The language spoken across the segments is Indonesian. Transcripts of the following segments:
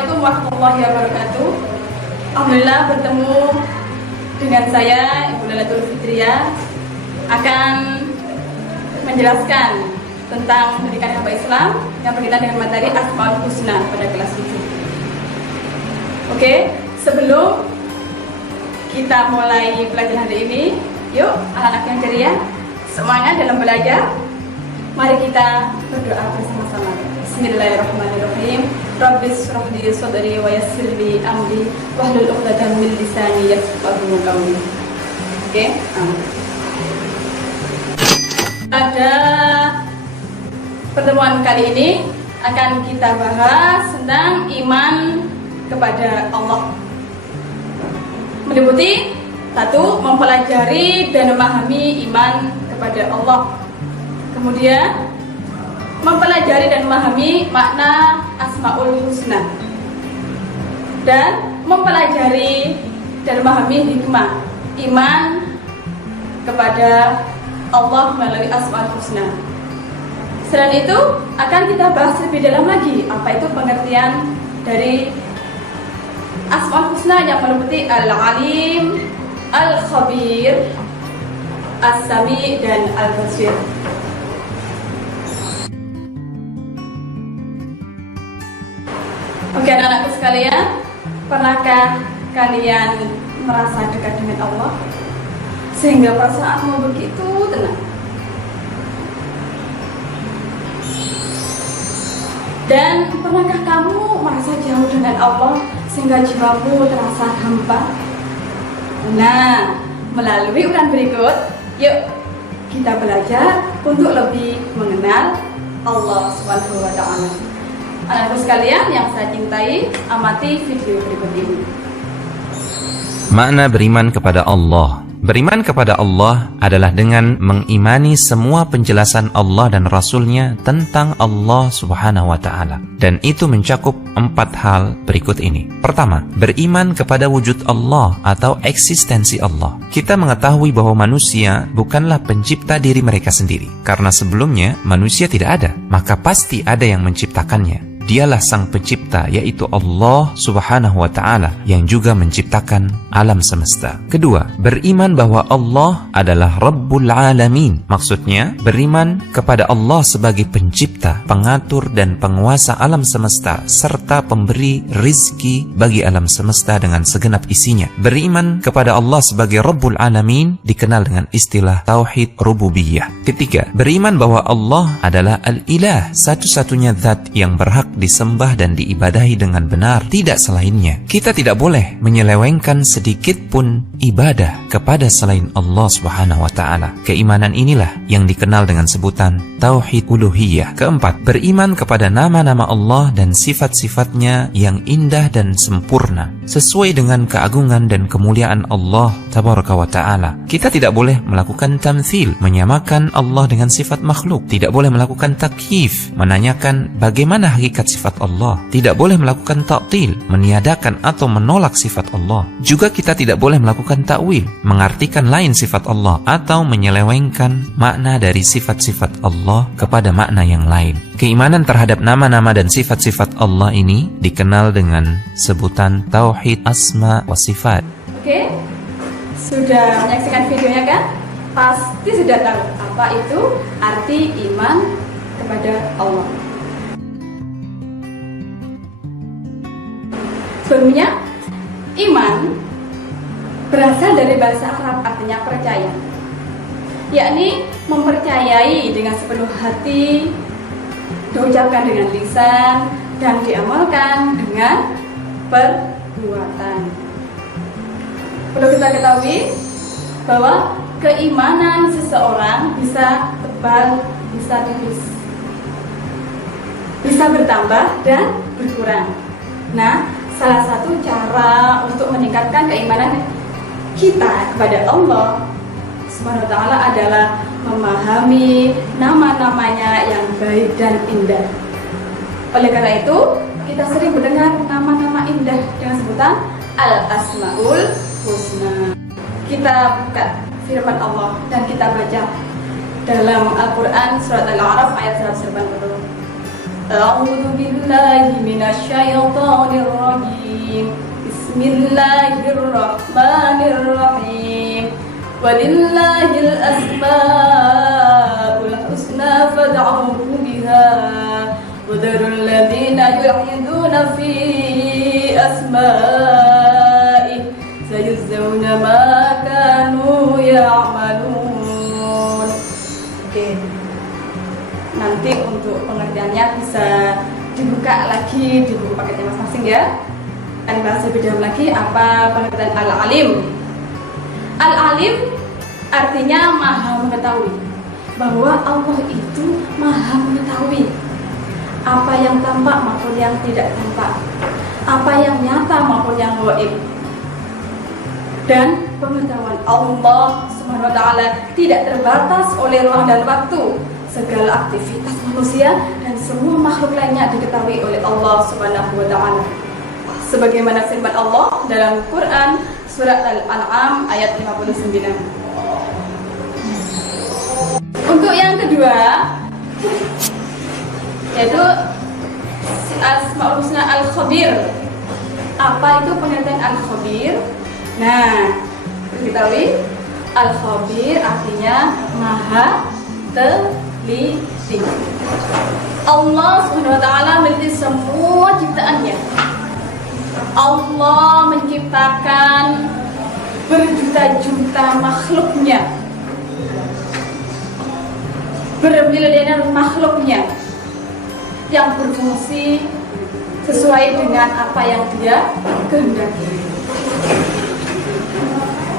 Assalamualaikum warahmatullahi wabarakatuh. Alhamdulillah bertemu dengan saya Ibu Lailatul Fitriah akan menjelaskan tentang pendidikan agama Islam yang berkaitan dengan materi Asmaul Husna pada kelas 7. Oke, sebelum kita mulai pelajaran hari ini, yuk anak-anak yang ceria, semangat dalam belajar. Mari kita berdoa bersama-sama. Bismillahirrahmanirrahim. Rabbis shrah li sadri wa yassir li amri wahlul 'uqdatam min lisani yafqahu qawli. Oke, amin. Pada pertemuan kali ini akan kita bahas tentang iman kepada Allah. Meliputi 1. Mempelajari dan memahami iman kepada Allah. Kemudian mempelajari dan memahami makna Asmaul Husna, dan mempelajari dan memahami hikmah iman kepada Allah melalui Asmaul Husna. Selain itu akan kita bahas lebih dalam lagi apa itu pengertian dari Asmaul Husna yang meliputi Al-Alim, Al-Khabir, As-Sami, dan Al-Basir. Oke anak-anakku sekalian, pernahkah kalian merasa dekat dengan Allah sehingga perasaanmu begitu tenang? Dan pernahkah kamu merasa jauh dengan Allah sehingga jiwamu terasa hampa? Nah, melalui uraian berikut, yuk kita belajar untuk lebih mengenal Allah Subhanahu wa Ta'ala. Anak-anak sekalian yang saya cintai, amati video berikut ini. Makna beriman kepada Allah. Beriman kepada Allah adalah dengan mengimani semua penjelasan Allah dan Rasul-Nya tentang Allah Subhanahu wa Ta'ala. Dan itu mencakup 4 hal berikut ini. Pertama, beriman kepada wujud Allah atau eksistensi Allah. Kita mengetahui bahwa manusia bukanlah pencipta diri mereka sendiri. Karena sebelumnya manusia tidak ada, maka pasti ada yang menciptakannya. Dialah sang pencipta, yaitu Allah Subhanahu wa Ta'ala, yang juga menciptakan alam semesta. Kedua, beriman bahwa Allah adalah Rabbul Alamin. Maksudnya, beriman kepada Allah sebagai pencipta, pengatur, dan penguasa alam semesta, serta pemberi rizki bagi alam semesta dengan segenap isinya. Beriman kepada Allah sebagai Rabbul Alamin dikenal dengan istilah Tauhid Rububiyah. Ketiga, beriman bahwa Allah adalah Al-Ilah, satu-satunya zat yang berhak disembah dan diibadahi dengan benar, tidak selainnya. Kita tidak boleh menyelewengkan sedikit pun ibadah kepada selain Allah Subhanahu wa Ta'ala. Keimanan inilah yang dikenal dengan sebutan Tauhid Uluhiyah. Keempat, beriman kepada nama-nama Allah dan sifat-sifatnya yang indah dan sempurna, sesuai dengan keagungan dan kemuliaan Allah Tabaraka wa Ta'ala. Kita tidak boleh melakukan tamthil, menyamakan Allah dengan sifat makhluk. Tidak boleh melakukan takyif, menanyakan bagaimana hakikat sifat Allah. Tidak boleh melakukan ta'til, meniadakan atau menolak sifat Allah. Juga kita tidak boleh melakukan ta'wil, mengartikan lain sifat Allah atau menyelewengkan makna dari sifat-sifat Allah kepada makna yang lain. Keimanan terhadap nama-nama dan sifat-sifat Allah ini dikenal dengan sebutan Tauhid Asma wa Sifat. Oke, sudah menyaksikan videonya kan? Pasti sudah tahu apa itu arti iman kepada Allah. Sebelumnya, iman berasal dari bahasa Arab, artinya percaya, yakni mempercayai dengan sepenuh hati, diucapkan dengan lisan, dan diamalkan dengan perbuatan. Perlu kita ketahui bahwa keimanan seseorang bisa tebal, bisa tipis, bisa bertambah dan berkurang. Nah, salah satu cara untuk meningkatkan keimanan kita kepada Allah Subhanahu wa Ta'ala adalah memahami nama-namanya yang baik dan indah. Oleh karena itu, kita sering mendengar nama-nama indah dengan sebutan Al-Asmaul Husna. Kita buka firman Allah dan kita baca dalam Al-Quran surat Al-A'raf ayat 180. A'udzu billahi minasyaitonir rajim. Bismillahirrahmanirrahim. Walillahil asmaul husna fad'uhu biha. Wadharul ladzina yulhiduna fi asma'i sayujzauna ma kanu ya'malun. Oke. Nanti untuk pengertiannya bisa dibuka lagi di buku paketnya masing-masing ya. Akan bahas lebih dalam lagi apa pengertian al-alim. Al-alim artinya maha mengetahui, bahwa Allah itu maha mengetahui apa yang tampak maupun yang tidak tampak, apa yang nyata maupun yang gaib. Dan pengetahuan Allah Subhanahu wa taala tidak terbatas oleh ruang dan waktu. Segala aktivitas manusia dan semua makhluk lainnya diketahui oleh Allah Subhanahu wa taala. Sebagaimana firman Allah dalam Quran surat Al-An'am ayat 59. Untuk yang kedua yaitu Asmaul Husna Al-Khabir. Apa itu pengertian Al-Khabir? Nah, diketahui Al-Khabir artinya maha teliti. Allah Subhanahu wa taala meneliti semua ciptaannya. Allah menciptakan berjuta-juta makhluknya, bermiliaran makhluknya yang berfungsi sesuai dengan apa yang Dia kehendaki.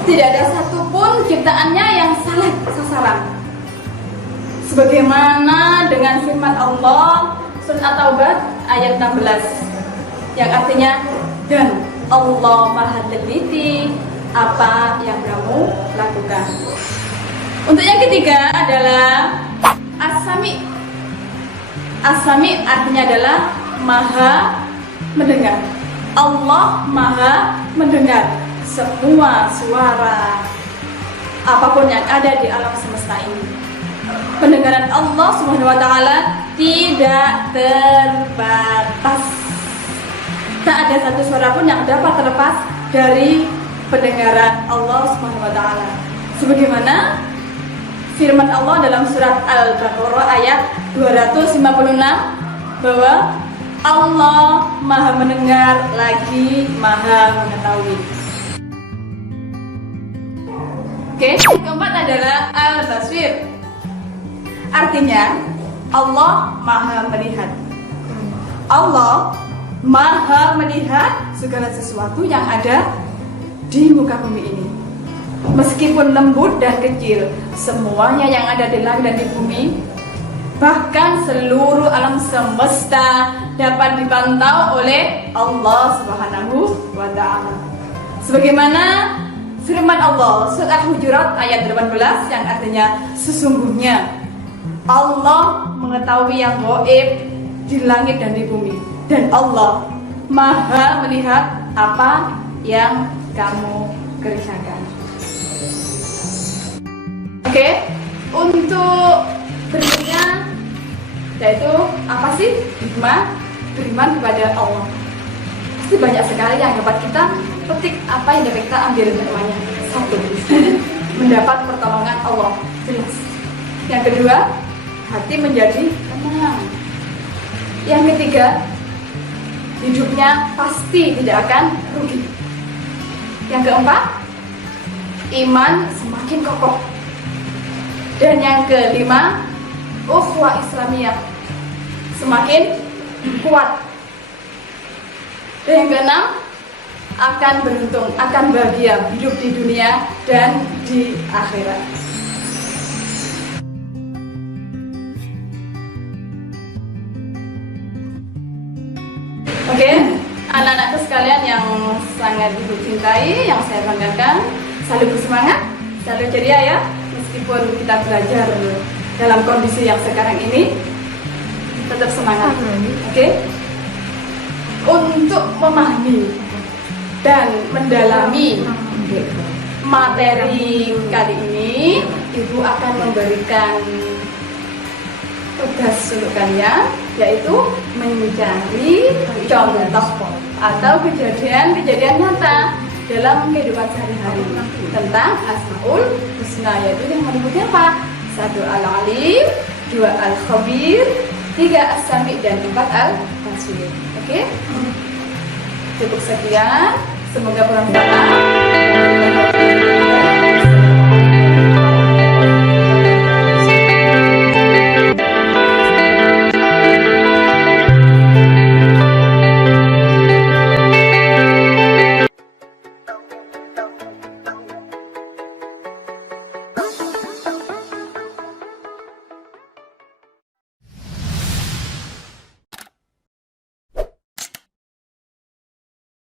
Tidak ada satupun ciptaannya yang salah sasaran. Sebagaimana dengan firman Allah surat At-Taubah ayat 16 yang artinya, dan Allah maha teliti apa yang kamu lakukan. Untuk yang ketiga adalah As-Sami. As-Sami artinya adalah maha mendengar. Allah maha mendengar semua suara apapun yang ada di alam semesta ini. Pendengaran Allah Subhanahu wa taala tidak terbatas. Tak ada satu suara pun yang dapat terlepas dari pendengaran Allah Subhanahu wa taala. Sebagaimana firman Allah dalam surat Al-Baqarah ayat 256 bahwa Allah maha mendengar lagi maha mengetahui. Oke, yang keempat adalah Al-Basir. Artinya Allah maha melihat. Allah maha melihat segala sesuatu yang ada di muka bumi ini. Meskipun lembut dan kecil, semuanya yang ada di langit dan di bumi, bahkan seluruh alam semesta dapat dipantau oleh Allah Subhanahu wa taala. Sebagaimana firman Allah surat Hujurat ayat 18 yang artinya sesungguhnya Allah mengetahui yang gaib di langit dan di bumi, dan Allah maha melihat apa yang kamu kerjakan. Oke, untuk berikutnya yaitu apa sih hikmah beriman kepada Allah? Pasti banyak sekali yang dapat kita petik, apa yang dapat kita ambil hikmahnya. Satu, mendapat pertolongan Allah, jelas. Yang kedua, hati menjadi tenang. Yang ketiga, hidupnya pasti tidak akan rugi. Yang keempat, iman semakin kokoh. Dan yang kelima, ukhuwah Islamiyah semakin kuat. Dan yang keenam, akan beruntung, akan bahagia hidup di dunia dan di akhirat. Oke, anak-anakku sekalian yang sangat ibu cintai, yang saya banggakan, selalu bersemangat, selalu ceria ya. Meskipun kita belajar dalam kondisi yang sekarang ini, tetap semangat. Oke? Untuk memahami dan mendalami materi kali ini, Ibu akan memberikan tugas untuk kalian. yaitu mencari contoh atau kejadian-kejadian nyata dalam kehidupan sehari-hari tentang Asmaul Husna, yaitu yang menyebutnya apa? 1 Al-Alim, 2 Al-Khabir, 3 As-Sami, dan 4 Al-Basir. Oke? Cukup sekian, semoga bermanfaat.